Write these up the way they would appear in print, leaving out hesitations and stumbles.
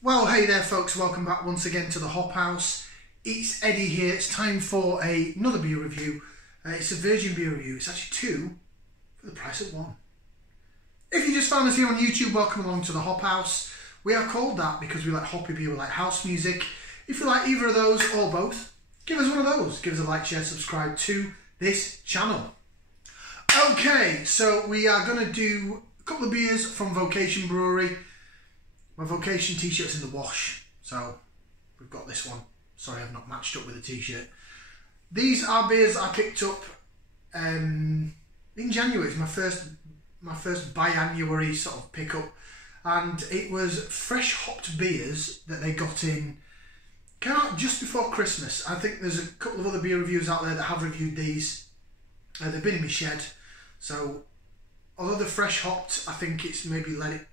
Well, hey there folks, welcome back once again to the Hop House. It's Eddie here. It's time for another beer review. It's a virgin beer review. It's actually two for the price of one. If you just found us here on YouTube, welcome along to the Hop House. We are called that because we like hoppy beer, we like house music. If you like either of those or both, give us one of those. Give us a like, share, subscribe to this channel. Okay, so we are going to do a couple of beers from Vocation Brewery. My Vocation t-shirt's in the wash, so we've got this one. Sorry, I've not matched up with the t-shirt. These are beers I picked up in January. It's my first biannuary sort of pickup, and it was fresh hopped beers that they got in. Came out just before Christmas. I think there's a couple of other beer reviewers out there that have reviewed these. They've been in my shed, so although they're fresh hopped, I think it's maybe let it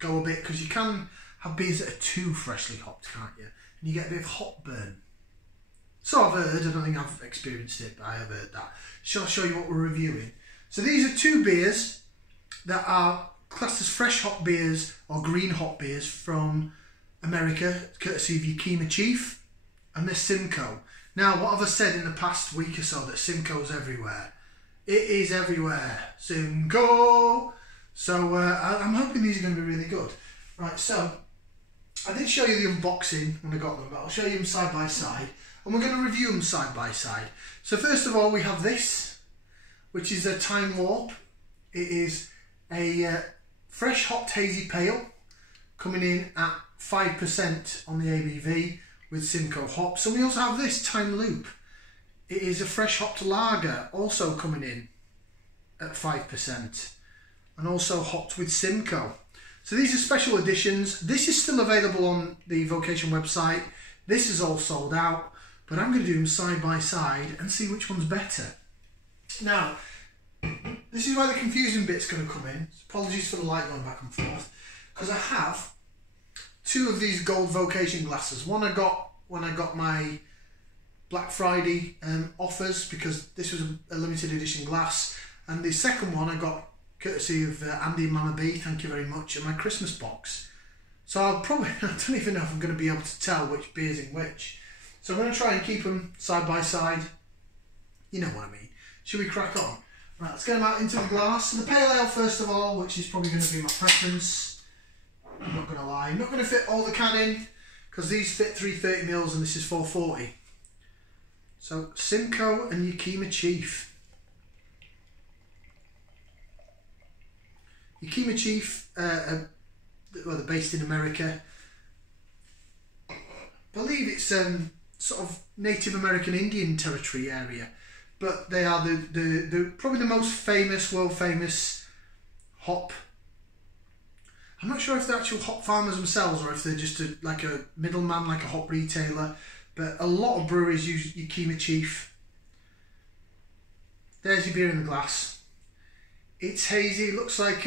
go a bit, because you can have beers that are too freshly hopped, can't you? And you get a bit of hop burn. So I've heard, I don't think I've experienced it, but I have heard that. Shall I show you what we're reviewing? So these are two beers that are classed as fresh hop beers or green hop beers from America, courtesy of Yakima Chief, and they're Simcoe. Now, what have I said in the past week or so, that Simcoe's everywhere? It is everywhere. Simcoe! So I'm hoping these are going to be really good. Right, so I did show you the unboxing when I got them, but I'll show you them side by side, and we're going to review them side by side. So first of all, we have this, which is a Timewarp. It is a fresh hopped hazy pale, coming in at 5% on the ABV with Simcoe hops. And we also have this Timeloop. It is a fresh hopped lager, also coming in at 5%. And also hopped with Simcoe. So these are special editions. This is still available on the Vocation website. This is all sold out, but I'm going to do them side by side and see which one's better. Now, this is where the confusing bit's going to come in. Apologies for the light going back and forth, because I have two of these gold Vocation glasses. One I got when I got my Black Friday offers, because this was a limited edition glass, and the second one I got courtesy of Andy and Mama B, thank you very much, in my Christmas box. So I don't even know if I'm going to be able to tell which beer's in which. So I'm going to try and keep them side by side. You know what I mean. Should we crack on? Right, let's get them out into the glass. So the pale ale first of all, which is probably going to be my preference. I'm not going to lie. I'm not going to fit all the can in, because these fit 330ml and this is 440. So Simcoe and Yakima Chief. Yakima Chief, well, they're based in America. I believe it's sort of Native American Indian territory area, but they are the probably the most famous, world famous hop. I'm not sure if they're actual hop farmers themselves or if they're just like a middleman, like a hop retailer. But a lot of breweries use Yakima Chief. There's your beer in the glass. It's hazy. It looks like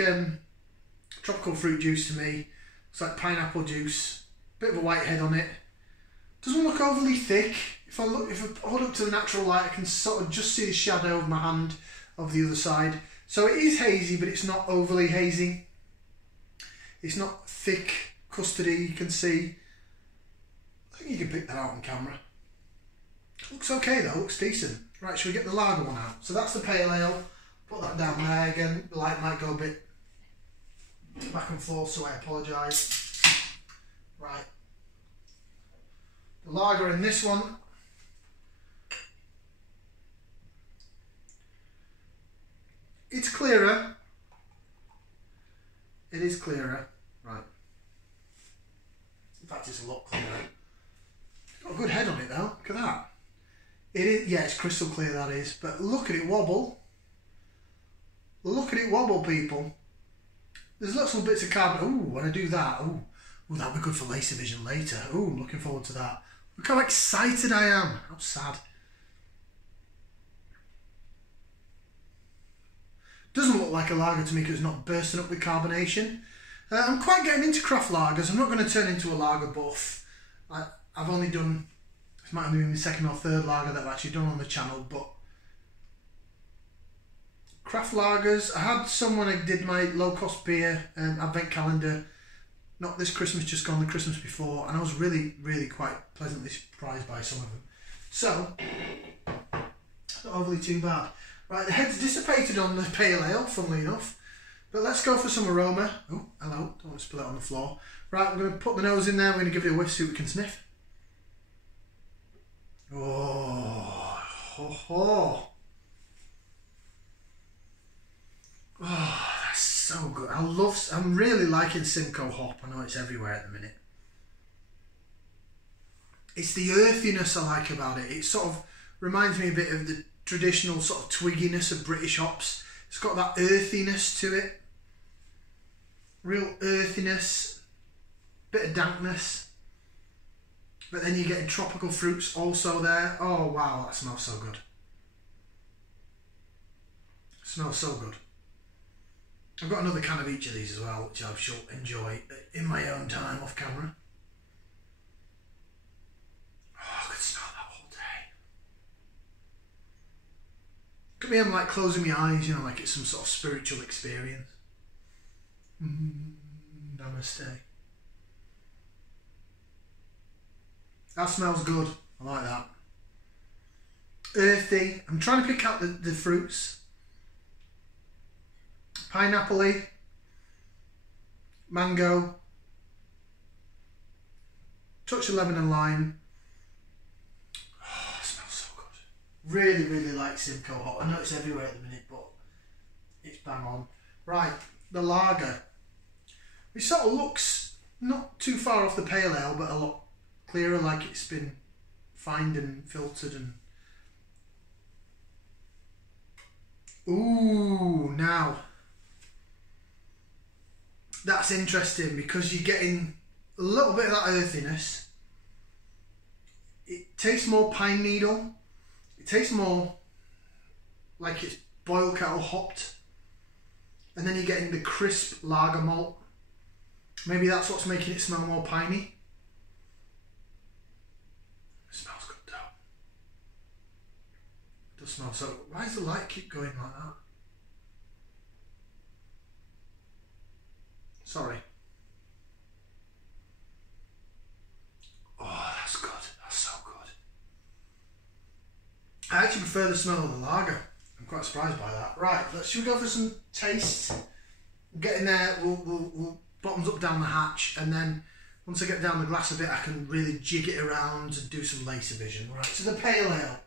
tropical fruit juice to me. It's like pineapple juice. Bit of a white head on it. Doesn't look overly thick. If I hold up to the natural light, I can sort of just see the shadow of my hand of the other side. So it is hazy, but it's not overly hazy. It's not thick custardy. You can see. I think you can pick that out on camera. Looks okay though. Looks decent. Right, shall we get the lager one out? So that's the pale ale. Put that down there. Again, the light might go a bit back and forth, so I apologise. Right. The lager in this one. It's clearer. It is clearer. Right. In fact, it's a lot clearer. It's got a good head on it though. Look at that. It is, yeah, it's crystal clear, that is. But look at it wobble. Look at it wobble, people. There's lots of bits of carbon. Ooh, when I do that, ooh, that'll be good for laser vision later. Ooh, I'm looking forward to that. Look how excited I am. How sad. Doesn't look like a lager to me because it's not bursting up with carbonation. I'm quite getting into craft lagers. I'm not going to turn into a lager buff. I've only done, this might only be my second or third lager that I've actually done on the channel, but craft lagers. I had some when I did my low cost beer advent calendar Not this Christmas, just gone, the Christmas before, and I was really, really quite pleasantly surprised by some of them. So, not overly too bad. Right, the head's dissipated on the pale ale, funnily enough. But let's go for some aroma. Oh, hello, don't want to spill it on the floor. Right, we're going to put the nose in there, we're going to give it a whiff, see what we can sniff. Oh, ho, ho. Oh, that's so good. I'm really liking Simcoe hop. I know it's everywhere at the minute. It's the earthiness I like about it. It sort of reminds me a bit of the traditional sort of twigginess of British hops. It's got that earthiness to it. Real earthiness. Bit of dankness. But then you're getting tropical fruits also there. Oh wow, that smells so good. It smells so good. I've got another can of each of these as well, which I shall enjoy in my own time off camera. Oh, I could smell that all day. Could be I'm like closing my eyes, you know, like it's some sort of spiritual experience. Namaste. That smells good. I like that. Earthy. I'm trying to pick out the fruits. Pineapple-y. Mango. Touch of lemon and lime. Oh, it smells so good. Really, really like Simcoe hop. I know it's everywhere at the minute, but it's bang on. Right, the lager. Which sort of looks not too far off the pale ale, but a lot clearer, like it's been fined and filtered and... Ooh, now that's interesting because you're getting a little bit of that earthiness. It tastes more pine needle. It tastes more like it's boil kettle hopped. And then you're getting the crisp lager malt. Maybe that's what's making it smell more piney. It smells good though. It does smell so... Why does the light keep going like that? Sorry. Oh, that's good. That's so good. I actually prefer the smell of the lager. I'm quite surprised by that. Right, should we go for some tastes? Get in there, we'll bottoms up down the hatch, and then once I get down the glass a bit, I can really jig it around and do some laser vision. Right, so the pale ale.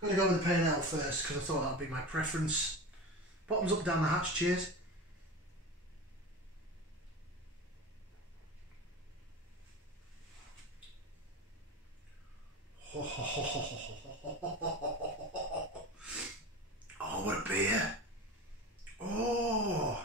I'm going to go with the pale ale first because I thought that would be my preference. Bottoms up down the hatch, cheers. Oh, what a beer. Oh.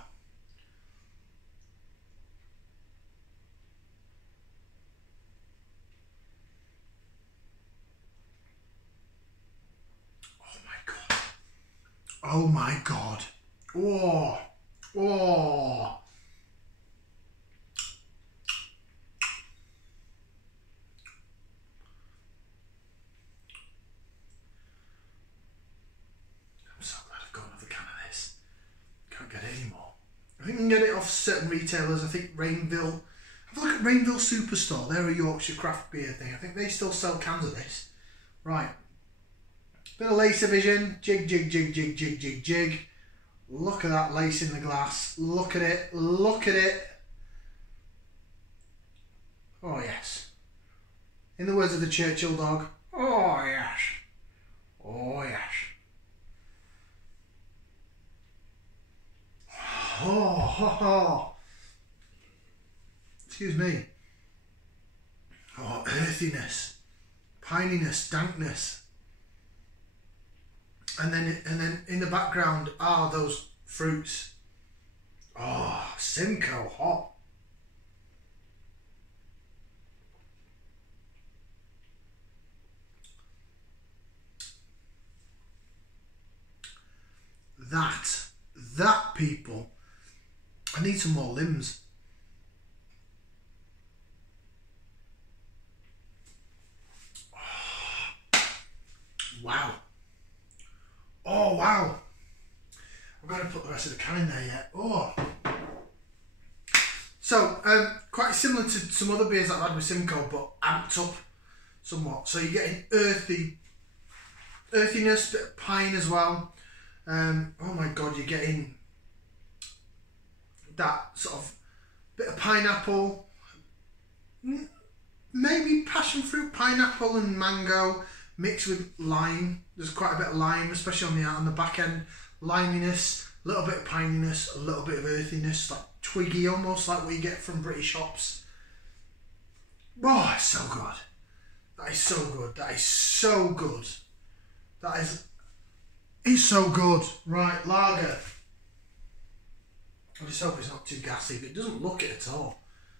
Oh my God. Oh. Oh. I'm so glad I've got another can of this. Can't get it anymore. I think you can get it off certain retailers. I think Rainville. Have a look at Rainville Superstore. They're a Yorkshire craft beer thing. I think they still sell cans of this. Right. Bit of laser vision. Jig, jig, jig, jig, jig, jig, jig. Look at that lace in the glass. Look at it. Look at it. Oh, yes. In the words of the Churchill dog. Oh, yes. Oh, yes. Oh, ho, ho. Excuse me. Oh, earthiness. Pininess. Dankness. And then in the background are those fruits. Oh, Simcoe hop. That people, I need some more limbs. Oh, wow. Oh, wow. I'm going to put the rest of the can in there yet. Oh. So, quite similar to some other beers I've had with Simcoe, but amped up somewhat. So you're getting earthiness, bit of pine as well. Oh my god, you're getting that sort of bit of pineapple, maybe passion fruit, pineapple and mango mixed with lime. There's quite a bit of lime, especially on the back end. Liminess, a little bit of pininess, a little bit of earthiness, like twiggy, almost like what you get from British hops. Oh, it's so good. That is so good. That is so good. It's so good. Right, lager. I just hope it's not too gassy, but it doesn't look it at all.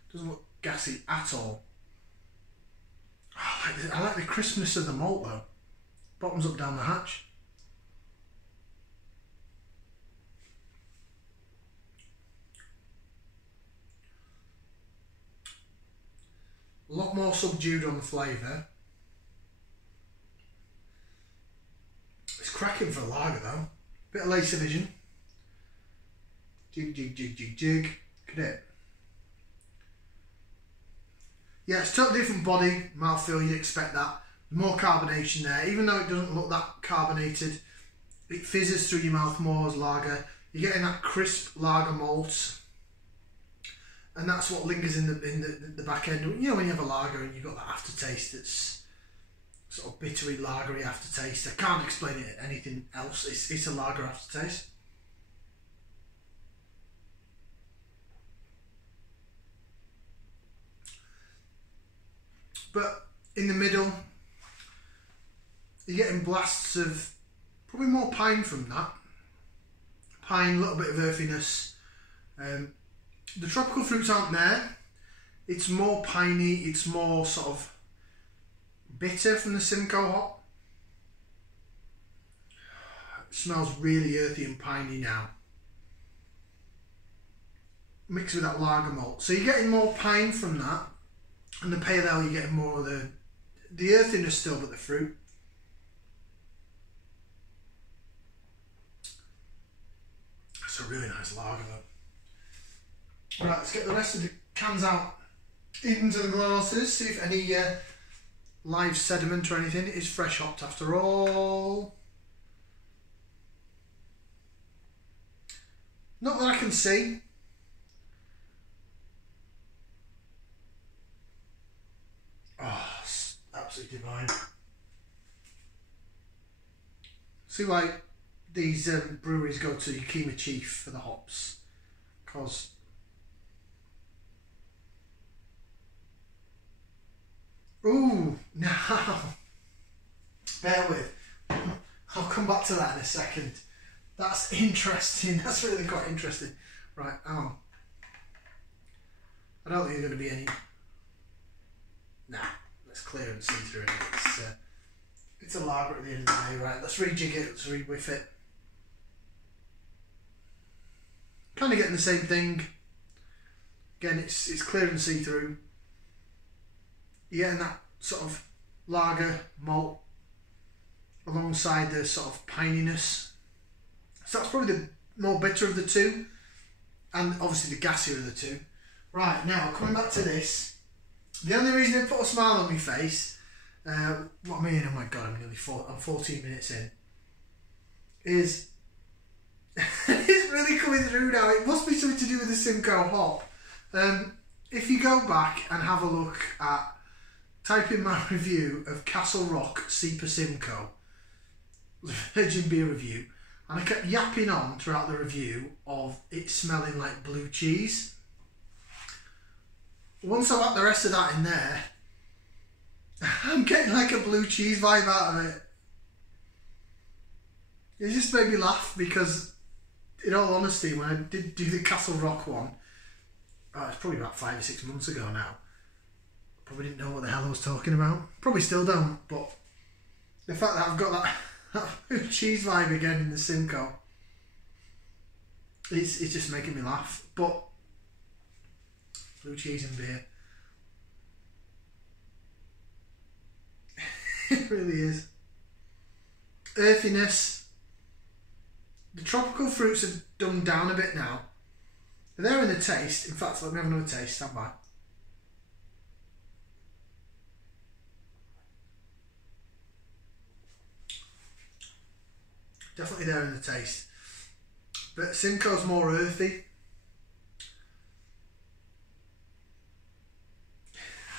It doesn't look gassy at all. Oh, I like the crispness of the malt though. Bottoms up down the hatch. A lot more subdued on the flavour. It's cracking for a lager though. Bit of lace vision. Jig, jig, jig, jig, jig. Look at it. Yeah, it's totally different body, mouthfeel, you'd expect that. More carbonation there. Even though it doesn't look that carbonated, it fizzes through your mouth more as lager. You're getting that crisp lager malt. And that's what lingers in the back end. You know, when you have a lager and you've got that aftertaste that's sort of bittery, lagery aftertaste. I can't explain it anything else. It's a lager aftertaste. But in the middle, you're getting blasts of probably more pine from that. Pine, a little bit of earthiness. The tropical fruits aren't there. It's more piney, it's more sort of bitter from the Simcoe hop. It smells really earthy and piney now. Mixed with that lager malt. So you're getting more pine from that. And the pale ale, you're getting more of the earthiness still, but the fruit. It's a really nice lager though. Right, let's get the rest of the cans out into the glasses, see if any live sediment or anything. It is fresh hopped after all. Not that I can see. Oh, it's absolutely divine. See why these breweries go to Yakima Chief for the hops, because ooh, now bear with. I'll come back to that in a second. That's interesting. That's really quite interesting. Right, hang on. I don't think there's going to be any. Nah, let's clear and see through it. It's a lager at the end of the day, right? Let's rejig it, let's re-whiff it. Kind of getting the same thing. Again, it's clear and see-through. You're getting that sort of lager malt alongside the sort of pininess. So that's probably the more bitter of the two, and obviously the gassier of the two. Right, now coming back to this. The only reason it put a smile on my face, what I mean, oh my god, I'm 14 minutes in, is it's really coming through now. It must be something to do with the Simcoe hop. If you go back and have a look at, type in my review of Castle Rock Seeper Simcoe, Virgin Beer review, and I kept yapping on throughout the review of it smelling like blue cheese. Once I got the rest of that in there, I'm getting like a blue cheese vibe out of it. It just made me laugh because, in all honesty, when I did do the Castle Rock one, it's probably about 5 or 6 months ago now. Probably didn't know what the hell I was talking about. Probably still don't, but the fact that I've got that blue cheese vibe again in the Simcoe, it's just making me laugh. But blue cheese and beer. It really is. Earthiness. The tropical fruits have dumbed down a bit now. They're there in the taste. In fact, let me have another taste. Stand by. definitely there in the taste. But Simcoe's more earthy.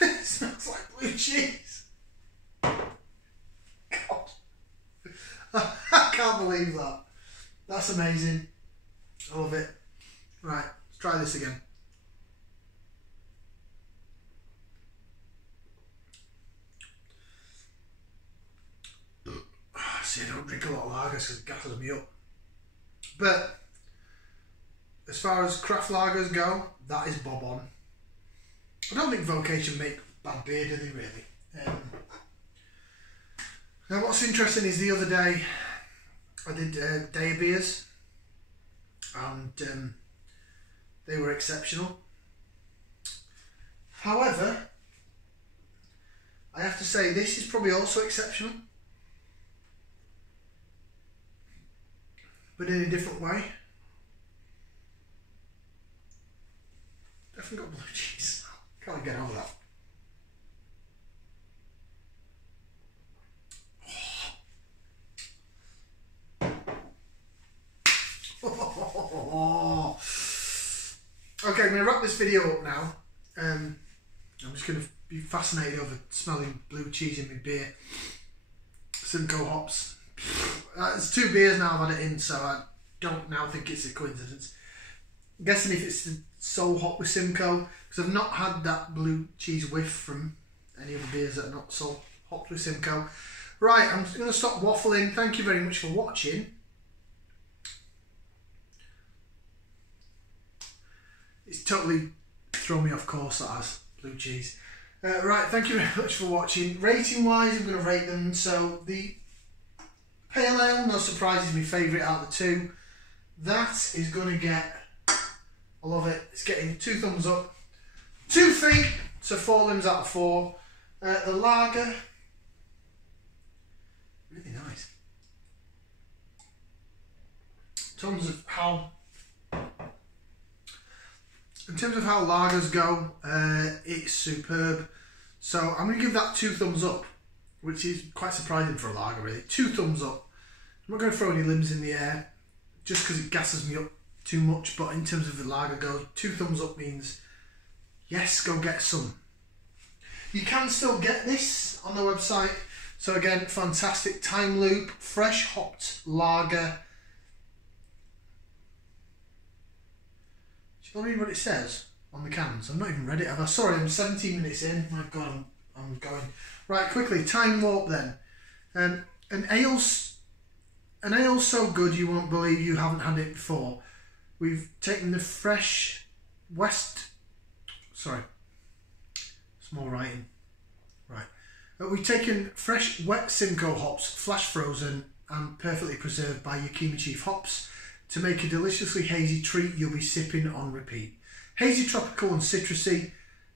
It smells like blue cheese. God. I can't believe that. That's amazing. I love it. Right, let's try this again. See, I don't drink a lot of lagers because it gasses me up. But as far as craft lagers go, that is bob on. I don't think Vocation make bad beer, do they really? Now what's interesting is the other day I did day of beers, and they were exceptional. However, I have to say this is probably also exceptional, but in a different way. Definitely got blue cheese. Can't get over that. Oh. Okay, I'm going to wrap this video up now. I'm just going to be fascinated over smelling blue cheese in my beer. Simcoe hops. It's 2 beers now I've had it in, so I don't now think it's a coincidence. I'm guessing if it's so hot with Simcoe, because I've not had that blue cheese whiff from any of the beers that are not so hot with Simcoe. Right, I'm going to stop waffling. Thank you very much for watching. It's totally thrown me off course, that has, blue cheese. Right, thank you very much for watching. Rating wise, I'm going to rate them. So the Pale Ale, no surprise, is my favourite out of the 2. That is going to get, I love it, it's getting 2 thumbs up. 2 feet, so 4 limbs out of 4. The lager, really nice. In terms of how lagers go, it's superb. So I'm going to give that 2 thumbs up, which is quite surprising for a lager really. 2 thumbs up. I'm not going to throw any limbs in the air just because it gasses me up too much, but in terms of the lager goes, 2 thumbs up means yes, go get some. You can still get this on the website. So again, fantastic Timeloop, fresh hopped lager. Do you read what it says on the cans? I've not even read it, have I? Sorry, I'm 17 minutes in. My God, I'm going. Right, quickly, Timewarp then. An ale so good you won't believe you haven't had it before. We've taken the fresh small writing. Right. We've taken fresh wet Simcoe hops, flash frozen and perfectly preserved by Yakima Chief Hops to make a deliciously hazy treat you'll be sipping on repeat. Hazy, tropical and citrusy.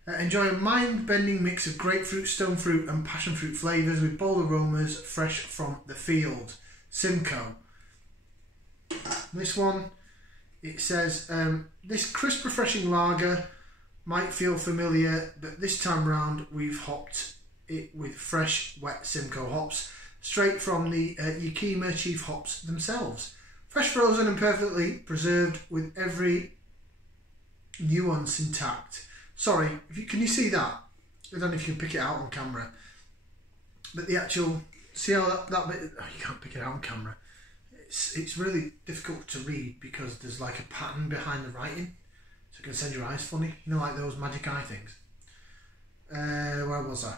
Enjoy a mind-bending mix of grapefruit, stone fruit and passion fruit flavours with bold aromas fresh from the field. Simcoe. This one, it says, this crisp refreshing lager might feel familiar, but this time round we've hopped it with fresh wet Simcoe hops straight from the Yakima Chief Hops themselves. Fresh frozen and perfectly preserved with every nuance intact. Sorry, can you see that? I don't know if you can pick it out on camera. But the actual, see how that bit, oh, you can't pick it out on camera. It's really difficult to read because there's like a pattern behind the writing. So it can send your eyes funny. You know, like those magic eye things. Where was I?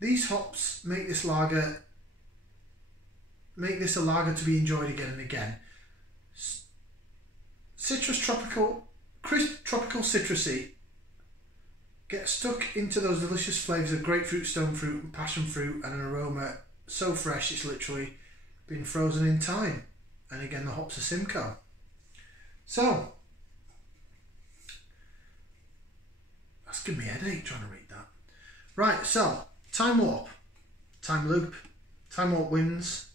These hops make this a lager to be enjoyed again and again. Citrus tropical, crisp tropical citrusy. Get stuck into those delicious flavours of grapefruit, stone fruit and passion fruit and an aroma so fresh it's literally been frozen in time. And again, the hops are Simcoe. So, that's giving me a headache trying to read that. Right, so, Timewarp, Timeloop, Timewarp wins.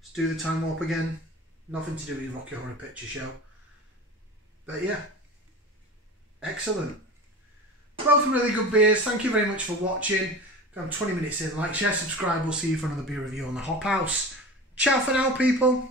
Let's do the Timewarp again. Nothing to do with Rocky Horror Picture Show. But yeah, excellent. Both really good beers. Thank you very much for watching. I'm 20 minutes in. Like, share, subscribe. We'll see you for another beer review on the Hop House. Ciao for now, people.